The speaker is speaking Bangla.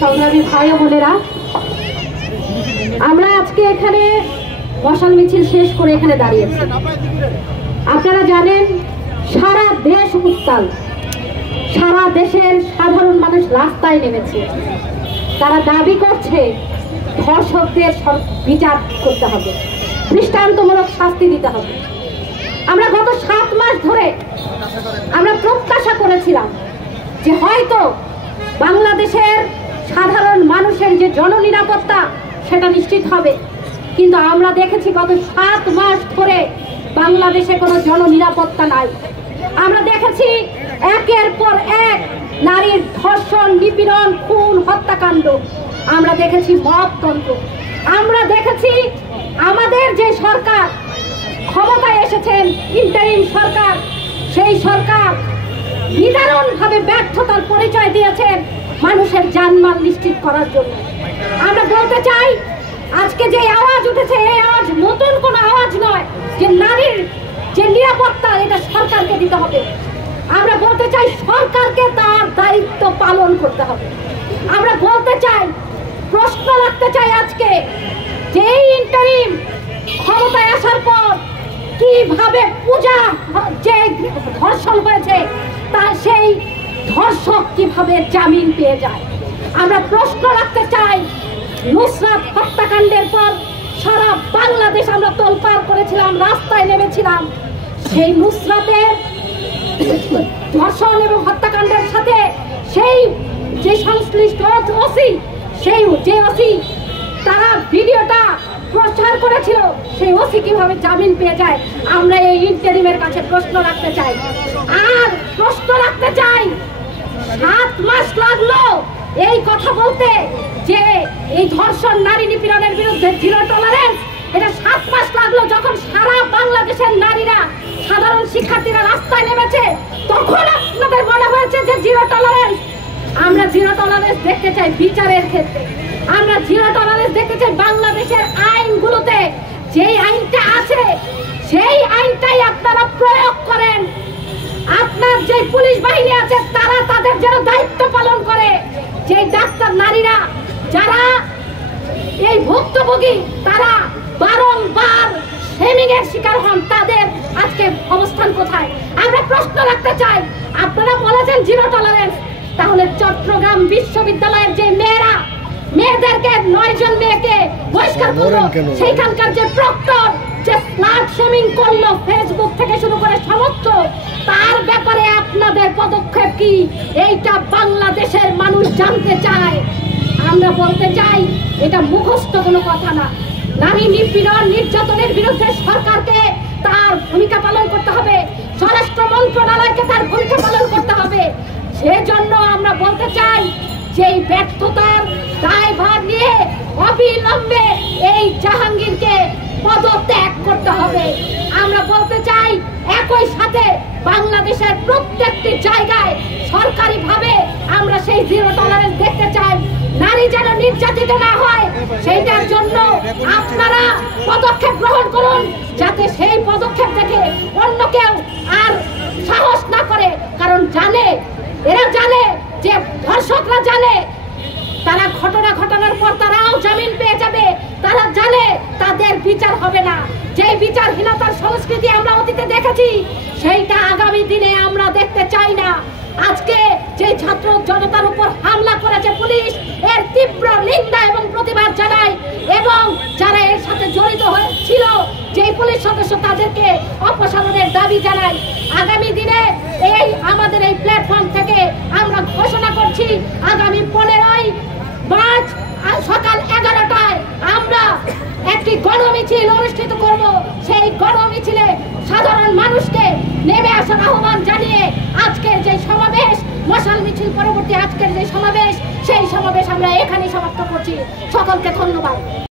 সংগ্রামী ভাই ও বোনেরা, আমরা আজকে এখানে মশাল মিছিল শেষ করে এখানে দাঁড়িয়েছি। আপনারা জানেন সারা দেশ উত্তাল, সারা দেশের সাধারণ মানুষ রাস্তায় নেমেছে। তারা দাবি করছে ধর্ষকদের বিচার করতে হবে, দৃষ্টান্তমূলক শাস্তি দিতে হবে। আমরা গত 7 মাস ধরে আমরা প্রত্যাশা করেছিলাম যে হয়তো বাংলাদেশের সাধারণ মানুষের যে জননিরাপত্তা সেটা নিশ্চিত হবে, কিন্তু আমরা দেখেছি গত 7 মাস ধরে বাংলাদেশে কোনো জননিরাপত্তা নাই। আমরা দেখেছি একের পর এক নারীর ধর্ষণ, নিপীড়ন, খুন, হত্যাকাণ্ড। আমরা দেখেছি মবতন্ত্র। আমরা দেখেছি আমাদের যে সরকার ক্ষমতায় এসেছেন, ইন্টারিম সরকার, সেই সরকার নিদারুণভাবে ব্যর্থতার পরিচয় দিয়েছেন মানুষের জানমাল নিশ্চিত করার জন্য। আমরা বলতে চাই আজকে যে আওয়াজ উঠেছে এই আওয়াজ নতুন কোনো আওয়াজ নয় যে নারীর যে নিরাপত্তা এটা সরকারকে দিতে হবে। আমরা বলতে চাই সরকারকে তার দায়িত্ব পালন করতে হবে। আমরা বলতে চাই, প্রশ্ন রাখতে চাই আজকে যে এই ইন্টারিম ক্ষমতায় আসার পর কিভাবে পূজা যে ধর্ষণ হয়েছে তার সেই ধর্ষক কিভাবে জামিন পেয়ে যায়। আমরা প্রশ্ন রাখতে চাই, নুসরাত হত্যাকাণ্ডের পর সারা বাংলাদেশ আমরা তোলপাড় করেছিলাম, রাস্তায় নেমেছিলাম। সেই নুসরাতের ধর্ষণ এবং হত্যাকাণ্ডের সাথে সেই যে সংশ্লিষ্ট ওসি, সেই যে ওসি তারা ভিডিওটা প্রচার করেছিল, সেই ওসি কিভাবে জামিন পেয়ে যায়। আমরা এই ইন্টারিমের কাছে প্রশ্ন রাখতে চাই। আর প্রশ্ন রাখতে চাই, 7 মাস লাগলো এই কথা বলতে যে এই ধর্ষণ, নারী নিপীড়নের বিরুদ্ধে জিরো টলারেন্স, এটা 7 মাস লাগলো যখন সারা বাংলাদেশের নারীরা, সাধারণ শিক্ষার্থীরা রাস্তায় নেমেছে, তখন আপনাদের মনে হয়েছে যে জিরো টলারেন্স। আমরা জিরো টলারেন্স দেখতে চাই বিচারের ক্ষেত্রে। আমরা জিরো টলারেন্স দেখতে চাই বাংলাদেশের আইনগুলোতে। যেই আইনটা আছে সেই আইনটাই আপনারা প্রয়োগ করেন। আপনার যে পুলিশ বাহিনী আছে তারা তাদের যেন দায়িত্ব পালন করে। যে ডাক্তার নারীরা যারা এই ভুক্তভোগী তারা বারংবার হেমিং এর শিকার হন, তাদের আজকে অবস্থান কোথায়? আমরা প্রশ্ন রাখতে চাই। আপনারা বলেছেন জিরো টলারেন্স, তাহলে চট্টগ্রাম বিশ্ববিদ্যালয়ের যে মেয়েদেরকে 9 জন মেয়েকে বহিষ্কার করলো, সেইখানকার যে প্রক্টর যে স্লাট শেমিং করলো ফেসবুক থেকে শুরু করে সমস্ত, তার ব্যাপারে আপনাদের পদক্ষেপ কি? এইটা বাংলাদেশের মানুষ জানতে চায়। আমরা বলতে চাই এটা মুখস্থ কোনো কথা না। নারী নিপীড়ন, নির্যাতনের বিরুদ্ধে সরকারকে তার ভূমিকা পালন করতে হবে, স্বরাষ্ট্র মন্ত্রণালয়কে তার ভূমিকা পালন করতে হবে। সেজন্য আমরা বলতে চাই যে এই ব্যর্থতার দায়ভার নিয়ে অবিলম্বে এই জাহাঙ্গীরকে পদত্যাগ করতে হবে। আমরা বলতে চাই একই সাথে বাংলাদেশের প্রত্যেকটি জায়গায় সরকারিভাবে আমরা সেই জিরো টলারেন্স দেখতে চাই। নারী যেন নির্যাতিত না হয় সেইটার জন্য আপনারা পদক্ষেপ গ্রহণ করুন, যাতে সেই পদক্ষেপ দেখে অন্য কেউ আর সাহস না করে। কারণ এরা জানে যে ধর্ষকরা জানে তারা ঘটনা ঘটানোর পর তারাও জামিন পেয়ে যাবে। তারা জানে তাদের বিচার হবে না। যে বিচারহীনতার সংস্কৃতি আমরা অতীতে দেখেছি সেইটা আগামী দিনে আমরা দেখতে চাই না। আজকে যে ছাত্র জনতার উপর হামলা করেছে পুলিশ, এর তীব্র নিন্দা এবং প্রতিবাদ জানাই, এবং যারা এর সাথে জড়িত হয়েছিল যে পুলিশ সদস্য তাদেরকে অপসারণের দাবি জানাই। আগামী দিনে আমাদের এই প্ল্যাটফর্ম থেকে আমরা ঘোষণা করছি আগামী 15ই মার্চ সকাল 11টায় আমরা একটি গণমিছিল অনুষ্ঠিত করব। সেই গণমিছিলে সাধারণ মানুষকে নেমে আসার আহ্বান জানিয়ে আজকের যে সমাবেশ, মশাল মিছিল পরবর্তী আজকের যে সমাবেশ, সেই সমাবেশ আমরা এখানেই সমাপ্ত করছি। সকলকে ধন্যবাদ।